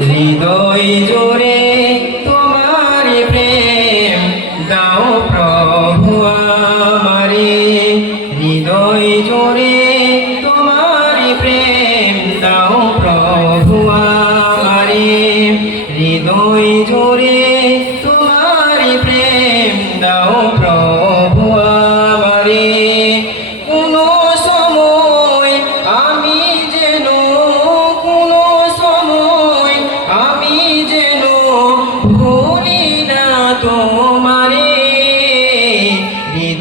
হৃদয় জোরে তোমার প্রেম দাও প্রভু আমারে। হৃদয় জোরে তোমার প্রেম দাও প্রভু আমারে। হৃদয় জোরে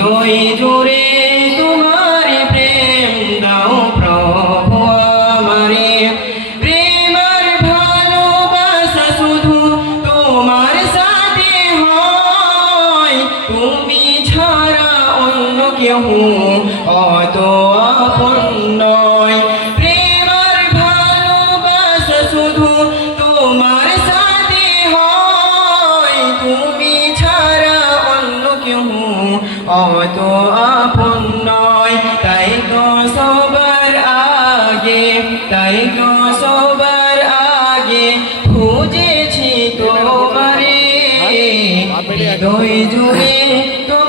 হৃদয় জুড়ে তোমার প্রেম দাও শুধু তোমার সাথে তুমি ছাড়া অন্য কেউ অত আপন তো আপন নয় তাই তো সবার আগে তাই তো সবার আগে খুঁজেছি তোমারে হৃদয় জুড়ে তোমার